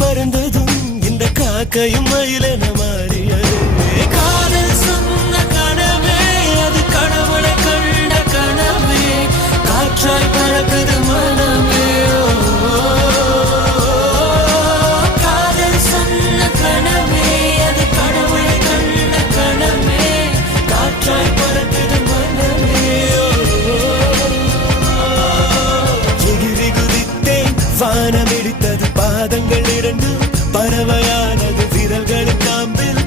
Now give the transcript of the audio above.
பறந்ததும் இந்த காக்கையும் மயிலென மாறியது. காதல் சொன்ன கனவே அது கடவுளை கண்ட கனவே, காற்றாய் பறக்குது மனமே. காதல் சொன்ன கனவே அது கடவுளை கண்ட கனவே, காற்றாய் பறக்குது மனமே. எகிரி குதித்தேன், வானம் இடித்தது, பாதங்கள் இரண்டு பறவையானது, விரல்களின் காம்பில்